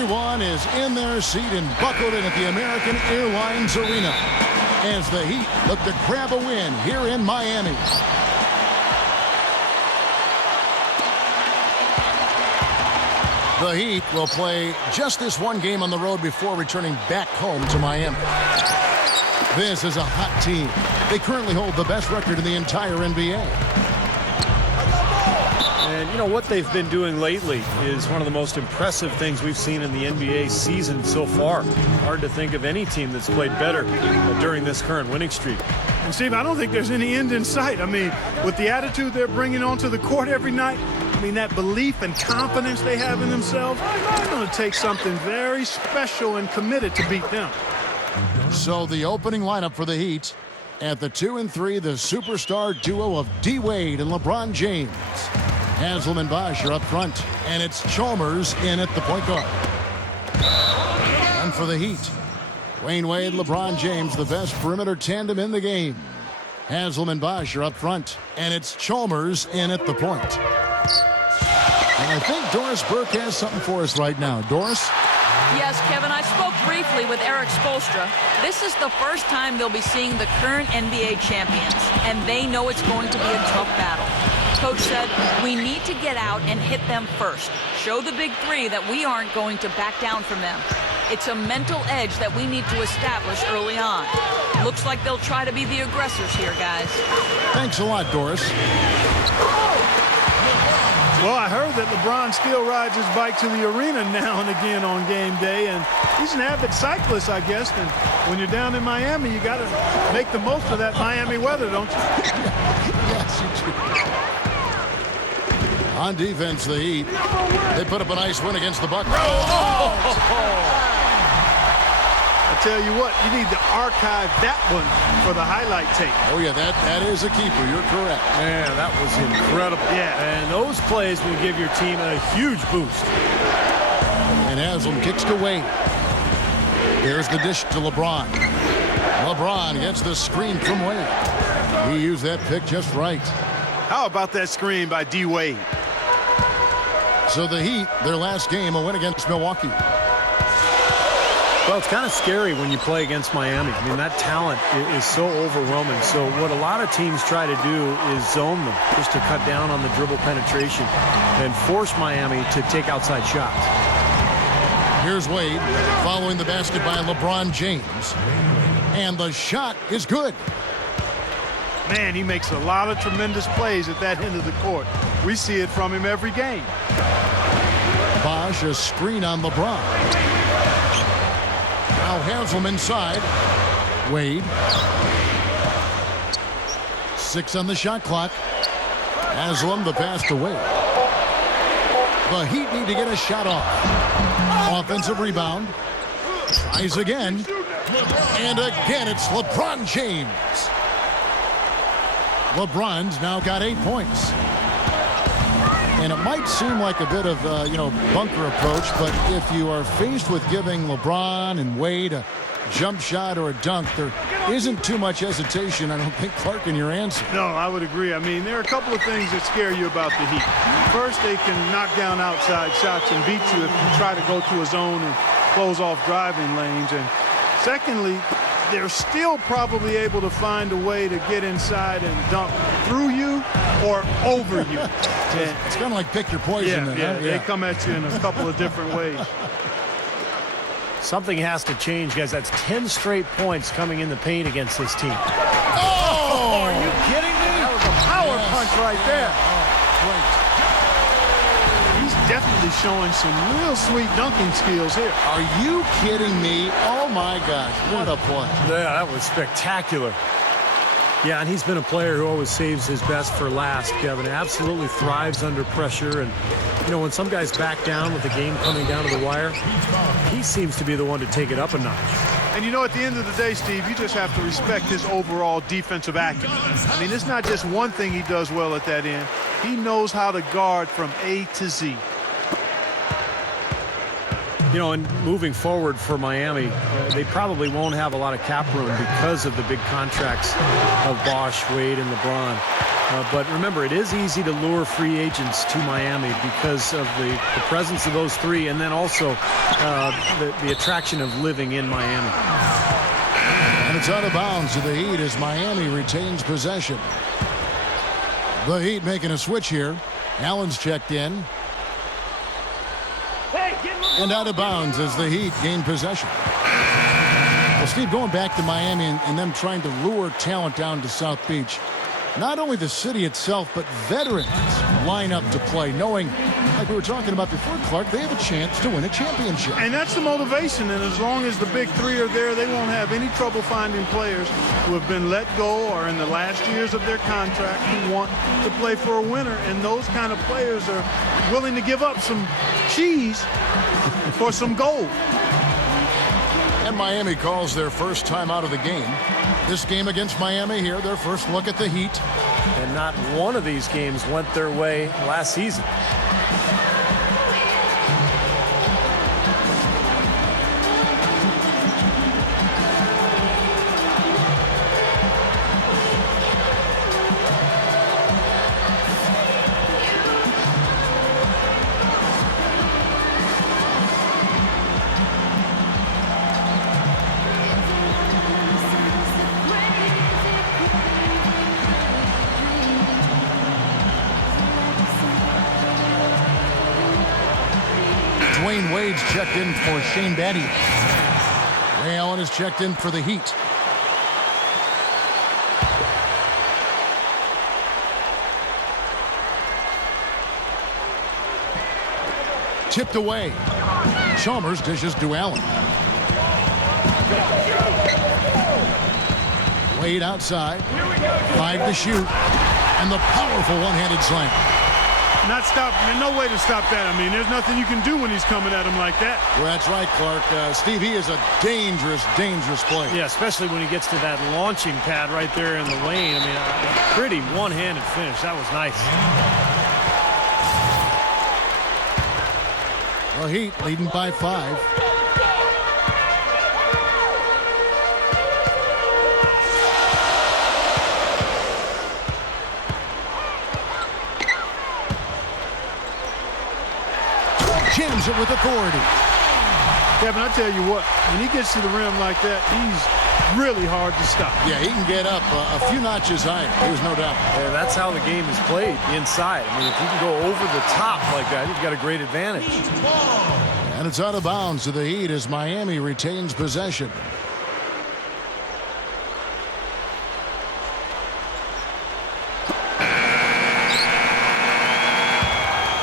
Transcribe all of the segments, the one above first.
Everyone is in their seat and buckled in at the American Airlines Arena as the Heat look to grab a win here in Miami. The Heat will play just this one game on the road before returning back home to Miami. This is a hot team. They currently hold the best record in the entire NBA. And you know what they've been doing lately is one of the most impressive things we've seen in the NBA season so far. Hard to think of any team that's played better during this current winning streak. And Steve, I don't think there's any end in sight. I mean, with the attitude they're bringing onto the court every night, I mean, that belief and confidence they have in themselves, it's going to take something very special and committed to beat them. So the opening lineup for the Heat, at the 2 and 3, the superstar duo of D. Wade and LeBron James. Haslam and Bosh are up front, and it's Chalmers in at the point guard. And for the Heat, Wayne Wade, LeBron James, the best perimeter tandem in the game. Haslam and Bosh are up front, and it's Chalmers in at the point. And I think Doris Burke has something for us right now. Doris? Yes, Kevin, I spoke briefly with Eric Spoelstra. This is the first time they'll be seeing the current NBA champions, and they know it's going to be a tough battle. Coach said, we need to get out and hit them first. Show the big three that we aren't going to back down from them. It's a mental edge that we need to establish early on. Looks like they'll try to be the aggressors here, guys. Thanks a lot, Doris. Well, I heard that LeBron still rides his bike to the arena now and again on game day, and he's an avid cyclist, I guess. And when you're down in Miami, you got to make the most of that Miami weather, don't you? Yes, you do. On defense, the Heat, they put up a nice win against the Bucks. I tell you what, you need to archive that one for the highlight tape. Oh, yeah, that is a keeper. You're correct. Man, that was incredible. Yeah. And those plays will give your team a huge boost. And Haslam kicks to Wade. Here's the dish to LeBron. LeBron gets the screen from Wade. He used that pick just right. How about that screen by D. Wade? So the Heat, their last game, a win against Milwaukee. Well, it's kind of scary when you play against Miami. I mean, that talent is so overwhelming. So what a lot of teams try to do is zone them just to cut down on the dribble penetration and force Miami to take outside shots. Here's Wade following the basket by LeBron James. And the shot is good. Man, he makes a lot of tremendous plays at that end of the court. We see it from him every game. Bosh, a screen on LeBron. Now Haslam inside. Wade. 6 on the shot clock. Haslam, the pass to Wade. The Heat need to get a shot off. Offensive rebound. Tries again. And again, it's LeBron James. LeBron's now got 8 points. And it might seem like a bit of, bunker approach, but if you are faced with giving LeBron and Wade a jump shot or a dunk, there isn't too much hesitation, I don't think, Clark, in your answer. No, I would agree. I mean, there are a couple of things that scare you about the Heat. First, they can knock down outside shots and beat you if you try to go to a zone and close off driving lanes. And secondly, they're still probably able to find a way to get inside and dunk through you or over you. It's kind of like pick your poison. Yeah, they come at you in a couple of different ways. Something has to change, guys. That's 10 straight points coming in the paint against this team. Oh! Are you kidding me? That was a power punch right there. Great. He's definitely showing some real sweet dunking skills here. Are you kidding me? Oh, my gosh. What a play. Yeah, that was spectacular. Yeah, and he's been a player who always saves his best for last, Kevin. Absolutely thrives under pressure. And, when some guys back down with the game coming down to the wire, he seems to be the one to take it up a notch. And, at the end of the day, Steve, you just have to respect his overall defensive acumen. I mean, it's not just one thing he does well at that end. He knows how to guard from A to Z. And moving forward for Miami, they probably won't have a lot of cap room because of the big contracts of Bosh, Wade, and LeBron. But remember, it is easy to lure free agents to Miami because of the presence of those three, and then also the attraction of living in Miami. And it's out of bounds to the Heat as Miami retains possession. The Heat making a switch here. Allen's checked in. And out of bounds as the Heat gain possession. Well, Steve, going back to Miami and them trying to lure talent down to South Beach, not only the city itself, but veterans line up to play, knowing, like we were talking about before, Clark, they have a chance to win a championship. And that's the motivation, and as long as the big three are there, they won't have any trouble finding players who have been let go or in the last years of their contract who want to play for a winner, and those kind of players are willing to give up some cheese for some gold. And Miami calls their first time out of the game. This game against Miami here, their first look at the Heat. And not one of these games went their way last season. Dwayne Wade's checked in for Shane Battier. Ray Allen is checked in for the Heat. Tipped away. Chalmers dishes to Allen. Wade outside. 5 to shoot. And the powerful one-handed slam. Not stop. There's no way to stop that. I mean, there's nothing you can do when he's coming at him like that. Well, that's right, Clark. Steve, he is a dangerous, dangerous player. Yeah, especially when he gets to that launching pad right there in the lane. I mean, a pretty one-handed finish. That was nice. The Heat leading by 5. Jams it with authority. Kevin, I tell you what, when he gets to the rim like that, he's really hard to stop. Yeah, he can get up a few notches higher. There's no doubt. Yeah, that's how the game is played, inside. I mean, if you can go over the top like that, you've got a great advantage. And it's out of bounds to the Heat as Miami retains possession.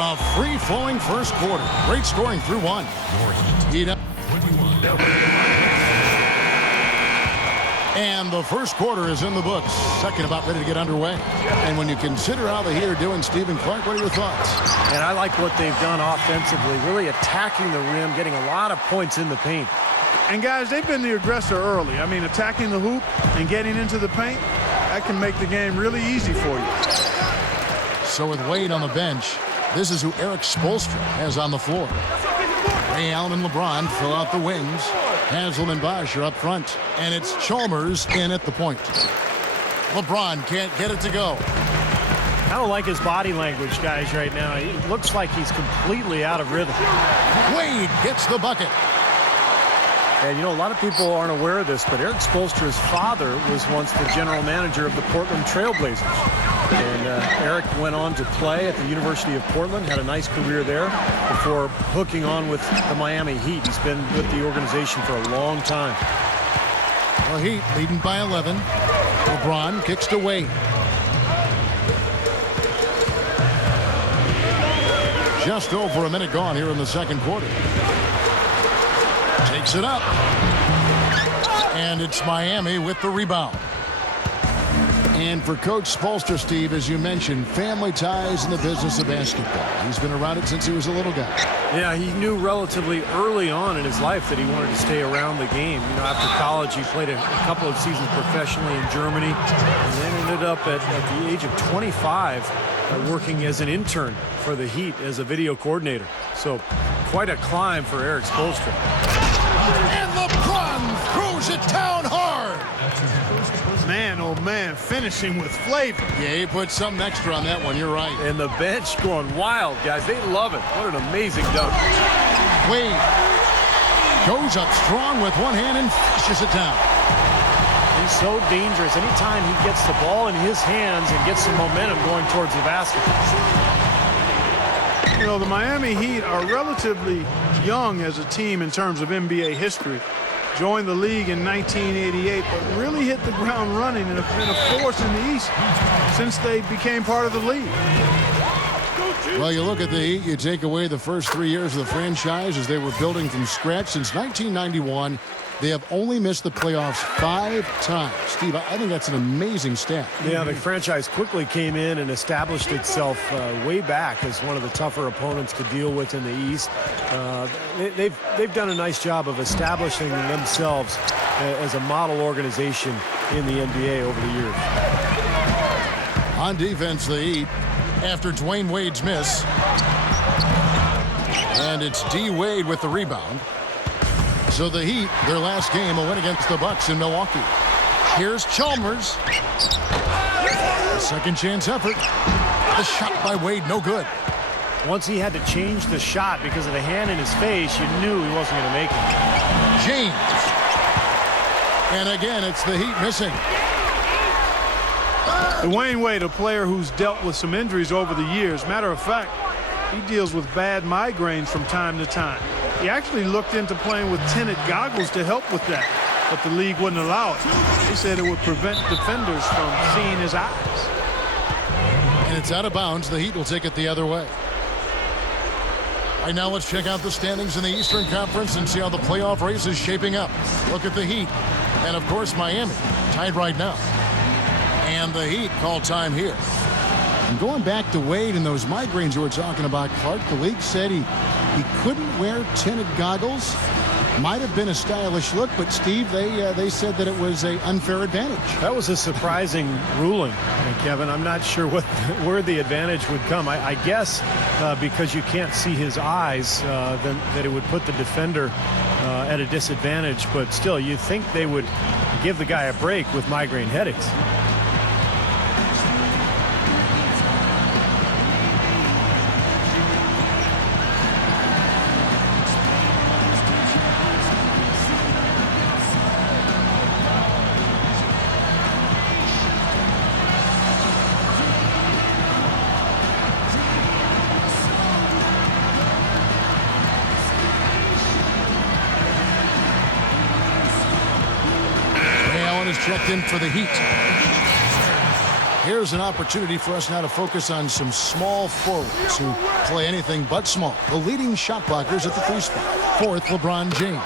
A free-flowing first quarter. Great scoring through one. Heat up. And the first quarter is in the books. Second about ready to get underway. And when you consider how the Heat are doing, Stephen Clark, what are your thoughts? And I like what they've done offensively, really attacking the rim, getting a lot of points in the paint. And guys, they've been the aggressor early. I mean, attacking the hoop and getting into the paint, that can make the game really easy for you. So with Wade on the bench, this is who Eric Spoelstra has on the floor. Ray Allen and LeBron fill out the wings. Haslam and Bosch are up front. And it's Chalmers in at the point. LeBron can't get it to go. I don't like his body language, guys, right now. It looks like he's completely out of rhythm. Wade gets the bucket. And, you know, a lot of people aren't aware of this, but Eric Spoelstra's father was once the general manager of the Portland Trail Blazers. And Eric went on to play at the University of Portland, had a nice career there before hooking on with the Miami Heat. He's been with the organization for a long time. The Heat leading by 11. LeBron kicks to Wade. Just over a minute gone here in the second quarter. Takes it up. And it's Miami with the rebound. And for Coach Spoelstra, Steve, as you mentioned, family ties in the business of basketball. He's been around it since he was a little guy. Yeah, he knew relatively early on in his life that he wanted to stay around the game. You know, after college, he played a couple of seasons professionally in Germany, and then ended up at the age of 25 working as an intern for the Heat as a video coordinator. So quite a climb for Eric Spoelstra. And LeBron throws it down hard. Man, oh man, finishing with flavor. Yeah, he put something extra on that one. You're right. And the bench going wild, guys. They love it. What an amazing dunk. Wade goes up strong with one hand and fishes it down. He's so dangerous. Anytime he gets the ball in his hands and gets some momentum going towards the basket. You know, the Miami Heat are relatively young as a team in terms of NBA history. Joined the league in 1988, but really hit the ground running and have been a force in the East since they became part of the league. Well, you look at the Heat, you take away the first 3 years of the franchise as they were building from scratch. Since 1991, they have only missed the playoffs 5 times. Steve, I think that's an amazing stat. Yeah, the franchise quickly came in and established itself way back as one of the tougher opponents to deal with in the East. They've done a nice job of establishing themselves as a model organization in the NBA over the years. On defense, the Heat, after Dwayne Wade's miss. And it's D. Wade with the rebound. So the Heat, their last game, will win against the Bucks in Milwaukee. Here's Chalmers. A second chance effort. The shot by Wade, no good. Once he had to change the shot because of the hand in his face, you knew he wasn't going to make it. James. And again, it's the Heat missing. Dwayne Wade, a player who's dealt with some injuries over the years. Matter of fact, he deals with bad migraines from time to time. He actually looked into playing with tinted goggles to help with that, but the league wouldn't allow it. He said it would prevent defenders from seeing his eyes. And it's out of bounds. The Heat will take it the other way. Right now, let's check out the standings in the Eastern Conference and see how the playoff race is shaping up. Look at the Heat. And, of course, Miami, tied right now. And the Heat call time here. And going back to Wade and those migraines you were talking about, Clark, the league said he couldn't wear tinted goggles. Might have been a stylish look, but Steve, they said that it was an unfair advantage. That was a surprising ruling, Kevin. I'm not sure where the advantage would come. I guess because you can't see his eyes, then that it would put the defender at a disadvantage. But still, you think they would give the guy a break with migraine headaches. Checked in for the Heat. Here's an opportunity for us now to focus on some small forwards who play anything but small. The leading shot blockers at the 3 spot. Fourth, LeBron James.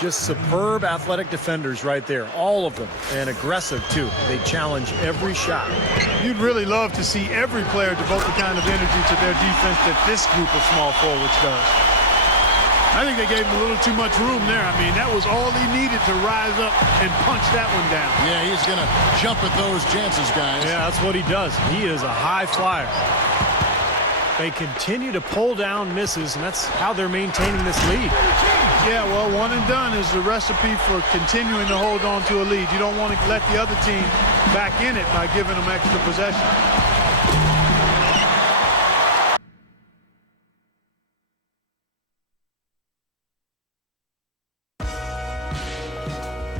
Just superb athletic defenders right there, all of them, and aggressive too. They challenge every shot. You'd really love to see every player devote the kind of energy to their defense that this group of small forwards does. I think they gave him a little too much room there. I mean, that was all he needed to rise up and punch that one down. Yeah, he's going to jump at those chances, guys. Yeah, that's what he does. He is a high flyer. They continue to pull down misses, and that's how they're maintaining this lead. Yeah, well, one and done is the recipe for continuing to hold on to a lead. You don't want to let the other team back in it by giving them extra possession.